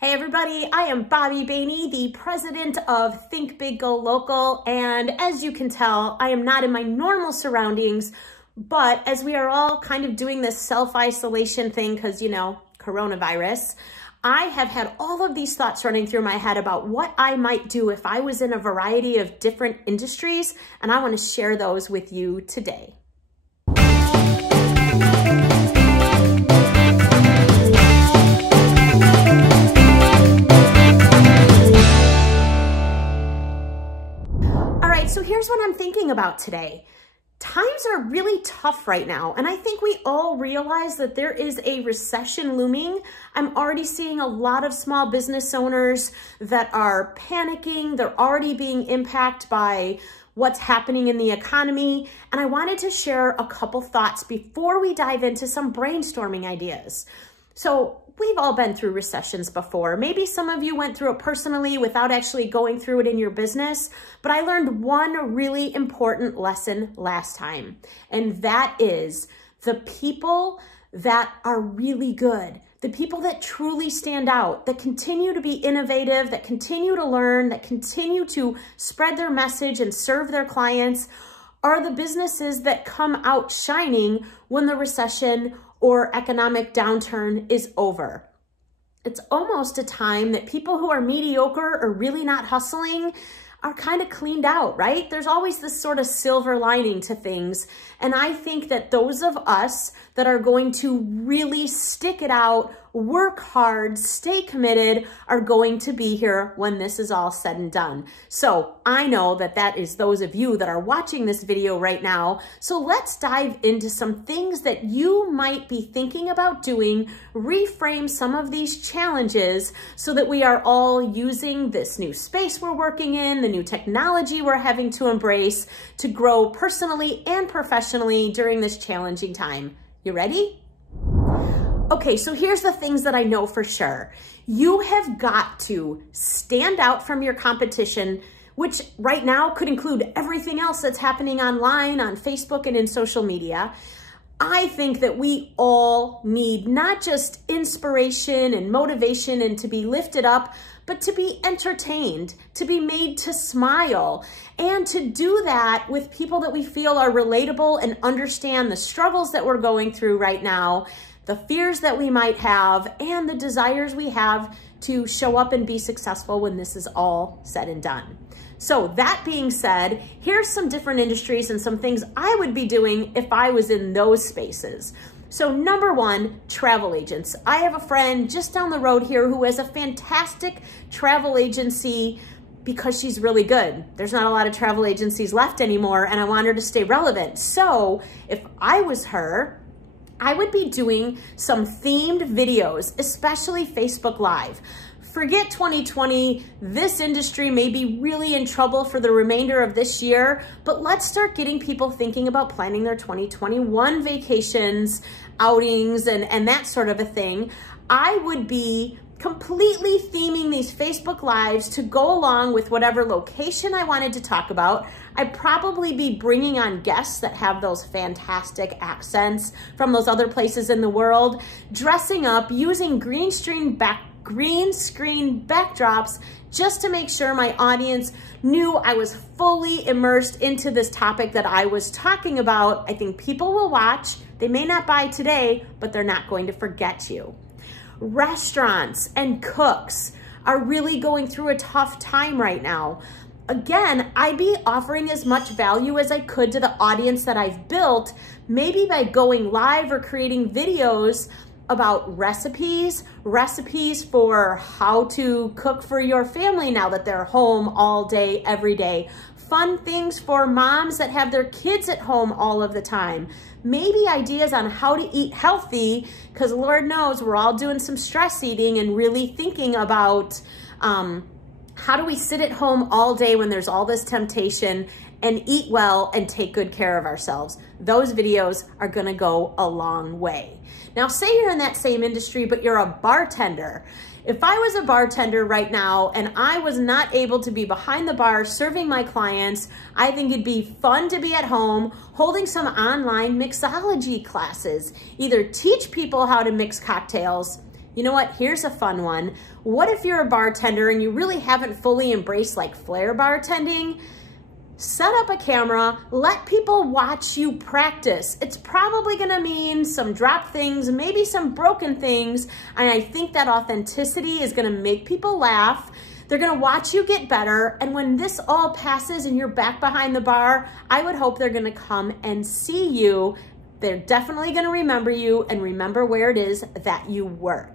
Hey everybody, I am Bobby Bainey, the president of Think Big Go Local, and as you can tell, I am not in my normal surroundings, but as we are all kind of doing this self-isolation thing because, you know, coronavirus, I have had all of these thoughts running through my head about what I might do if I was in a variety of different industries, and I want to share those with you today. So here's what I'm thinking about today. Times are really tough right now, and I think we all realize that there is a recession looming. I'm already seeing a lot of small business owners that are panicking. They're already being impacted by what's happening in the economy, and I wanted to share a couple thoughts before we dive into some brainstorming ideas. So we've all been through recessions before. Maybe some of you went through it personally without actually going through it in your business, but I learned one really important lesson last time, and that is the people that are really good, the people that truly stand out, that continue to be innovative, that continue to learn, that continue to spread their message and serve their clients, are the businesses that come out shining when the recession or economic downturn is over. It's almost a time that people who are mediocre or really not hustling are kind of cleaned out, right? There's always this sort of silver lining to things. And I think that those of us that are going to really stick it out, work hard, stay committed, are going to be here when this is all said and done. So I know that that is those of you that are watching this video right now. So let's dive into some things that you might be thinking about doing, reframe some of these challenges so that we are all using this new space we're working in, the new technology we're having to embrace to grow personally and professionally during this challenging time. You ready? Okay, so here's the things that I know for sure. You have got to stand out from your competition, which right now could include everything else that's happening online, on Facebook, and in social media. I think that we all need not just inspiration and motivation and to be lifted up, but to be entertained, to be made to smile, and to do that with people that we feel are relatable and understand the struggles that we're going through right now, the fears that we might have, and the desires we have to show up and be successful when this is all said and done. So that being said, here's some different industries and some things I would be doing if I was in those spaces. So number one, travel agents. I have a friend just down the road here who has a fantastic travel agency because she's really good. There's not a lot of travel agencies left anymore, and I want her to stay relevant. So if I was her, I would be doing some themed videos, especially Facebook Live. Forget 2020, this industry may be really in trouble for the remainder of this year, but let's start getting people thinking about planning their 2021 vacations, outings, and that sort of a thing. I would be completely theming these Facebook Lives to go along with whatever location I wanted to talk about. I'd probably be bringing on guests that have those fantastic accents from those other places in the world, dressing up, using green screen backdrops just to make sure my audience knew I was fully immersed into this topic that I was talking about. I think people will watch. They may not buy today, but they're not going to forget you. Restaurants and cooks are really going through a tough time right now. Again, I'd be offering as much value as I could to the audience that I've built, maybe by going live or creating videos about recipes for how to cook for your family now that they're home all day, every day. Fun things for moms that have their kids at home all of the time. Maybe ideas on how to eat healthy, because Lord knows we're all doing some stress eating and really thinking about how do we sit at home all day when there's all this temptation and eat well and take good care of ourselves. Those videos are gonna go a long way. Now, say you're in that same industry, but you're a bartender. If I was a bartender right now and I was not able to be behind the bar serving my clients, I think it'd be fun to be at home holding some online mixology classes. Either teach people how to mix cocktails, You know what? Here's a fun one. What if you're a bartender and you really haven't fully embraced like flair bartending? Set up a camera, let people watch you practice. It's probably gonna mean some dropped things, maybe some broken things, and I think that authenticity is gonna make people laugh. They're gonna watch you get better, and when this all passes and you're back behind the bar, I would hope they're gonna come and see you. They're definitely gonna remember you and remember where it is that you work.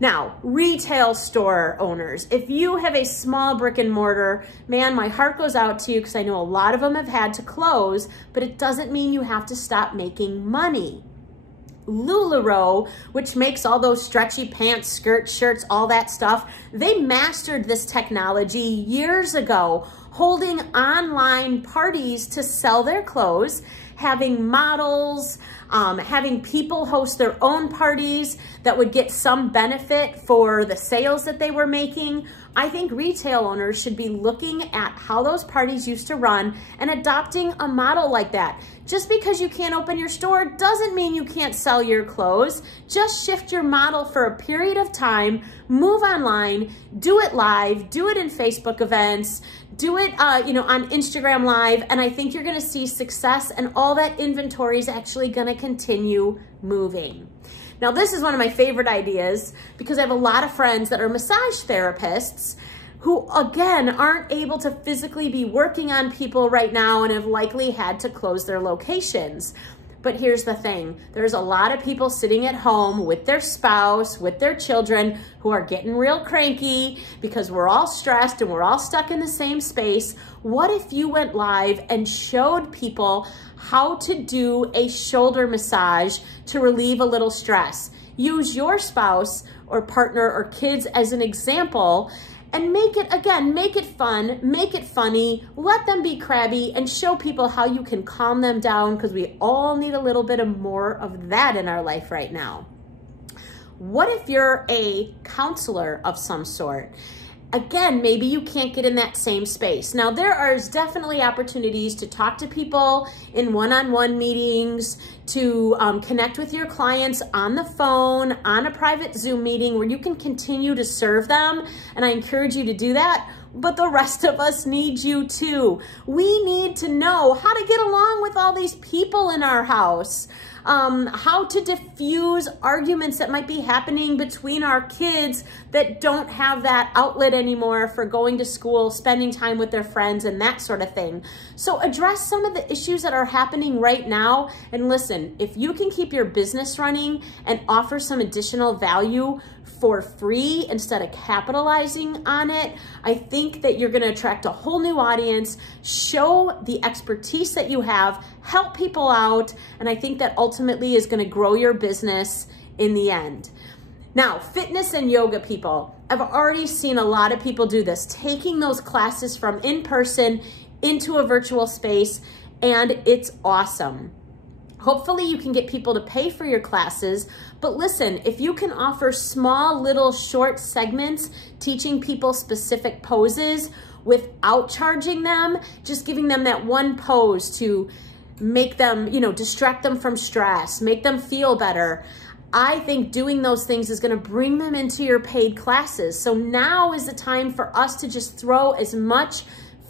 Now, retail store owners, if you have a small brick and mortar, man, my heart goes out to you because I know a lot of them have had to close, but it doesn't mean you have to stop making money. LuLaRoe, which makes all those stretchy pants, skirts, shirts, all that stuff, they mastered this technology years ago, holding online parties to sell their clothes, having models, having people host their own parties that would get some benefit for the sales that they were making. I think retail owners should be looking at how those parties used to run and adopting a model like that. Just because you can't open your store doesn't mean you can't sell your clothes. Just shift your model for a period of time, move online, do it live, do it in Facebook events, do it on Instagram Live, and I think you're gonna see success, and all that inventory is actually gonna continue moving. Now, this is one of my favorite ideas because I have a lot of friends that are massage therapists who, again, aren't able to physically be working on people right now and have likely had to close their locations. But here's the thing, there's a lot of people sitting at home with their spouse, with their children, who are getting real cranky because we're all stressed and we're all stuck in the same space. What if you went live and showed people how to do a shoulder massage to relieve a little stress? Use your spouse or partner or kids as an example, and make it, again, make it fun, make it funny, let them be crabby, and show people how you can calm them down, because we all need a little bit of more of that in our life right now. What if you're a counselor of some sort? Again, maybe you can't get in that same space. Now, there are definitely opportunities to talk to people in one-on-one meetings, to connect with your clients on the phone, on a private Zoom meeting where you can continue to serve them. And I encourage you to do that. But the rest of us need you too. We need to know how to get along with all these people in our house. How to diffuse arguments that might be happening between our kids that don't have that outlet anymore for going to school, spending time with their friends, and that sort of thing. So address some of the issues that are happening right now. And listen, if you can keep your business running and offer some additional value for free instead of capitalizing on it, I think that you're gonna attract a whole new audience, show the expertise that you have, help people out, and I think that ultimately is gonna grow your business in the end. Now, fitness and yoga people, I've already seen a lot of people do this, taking those classes from in-person into a virtual space, and it's awesome. Hopefully you can get people to pay for your classes, but listen, if you can offer small little short segments teaching people specific poses without charging them, just giving them that one pose to make them, distract them from stress, make them feel better, I think doing those things is gonna bring them into your paid classes. So now is the time for us to just throw as much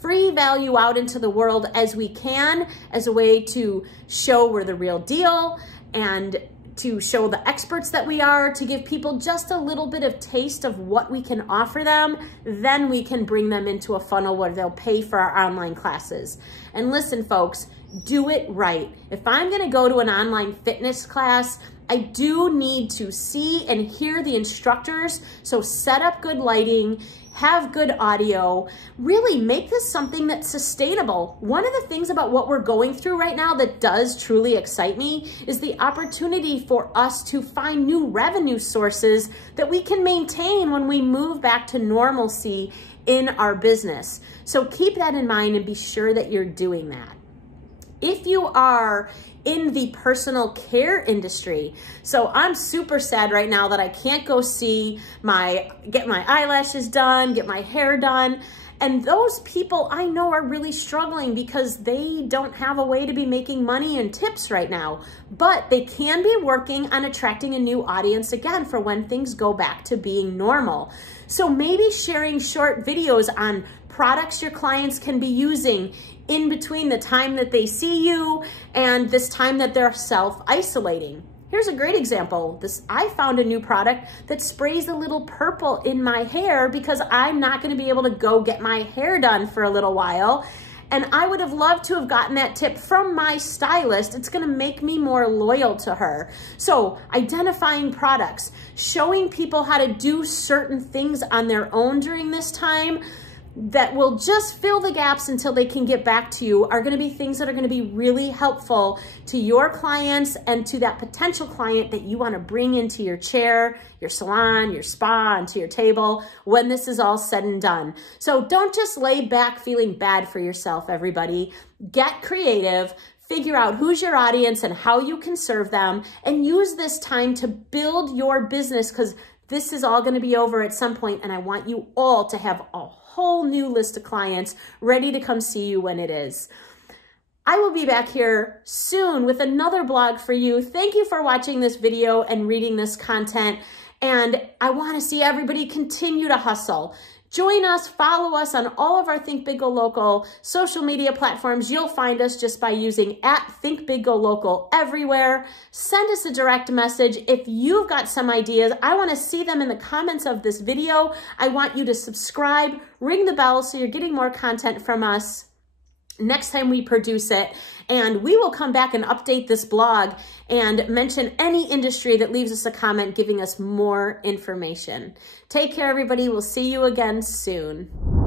free value out into the world as we can, as a way to show we're the real deal and to show the experts that we are, to give people just a little bit of taste of what we can offer them. Then we can bring them into a funnel where they'll pay for our online classes. And listen, folks, do it right. If I'm gonna go to an online fitness class, I do need to see and hear the instructors. So set up good lighting, have good audio, really make this something that's sustainable. One of the things about what we're going through right now that does truly excite me is the opportunity for us to find new revenue sources that we can maintain when we move back to normalcy in our business. So keep that in mind and be sure that you're doing that. If you are in the personal care industry. So I'm super sad right now that I can't go get my eyelashes done, get my hair done. And those people I know are really struggling because they don't have a way to be making money and tips right now, but they can be working on attracting a new audience again for when things go back to being normal. So maybe sharing short videos on products your clients can be using in between the time that they see you and this time that they're self-isolating. Here's a great example. I found a new product that sprays a little purple in my hair because I'm not going to be able to go get my hair done for a little while. And I would have loved to have gotten that tip from my stylist. It's going to make me more loyal to her. So identifying products, showing people how to do certain things on their own during this time that will just fill the gaps until they can get back to you are going to be things that are going to be really helpful to your clients and to that potential client that you want to bring into your chair, your salon, your spa, and to your table when this is all said and done. So don't just lay back feeling bad for yourself, everybody. Get creative. Figure out who's your audience and how you can serve them, and use this time to build your business, because this is all going to be over at some point, and I want you all to have a whole new list of clients ready to come see you when it is. I will be back here soon with another blog for you. Thank you for watching this video and reading this content, and I want to see everybody continue to hustle. Join us, follow us on all of our Think Big Go Local social media platforms. You'll find us just by using @ThinkBigGoLocal everywhere. Send us a direct message. If you've got some ideas, I want to see them in the comments of this video. I want you to subscribe, ring the bell so you're getting more content from us next time we produce it. And we will come back and update this blog and mention any industry that leaves us a comment giving us more information. Take care, everybody. We'll see you again soon.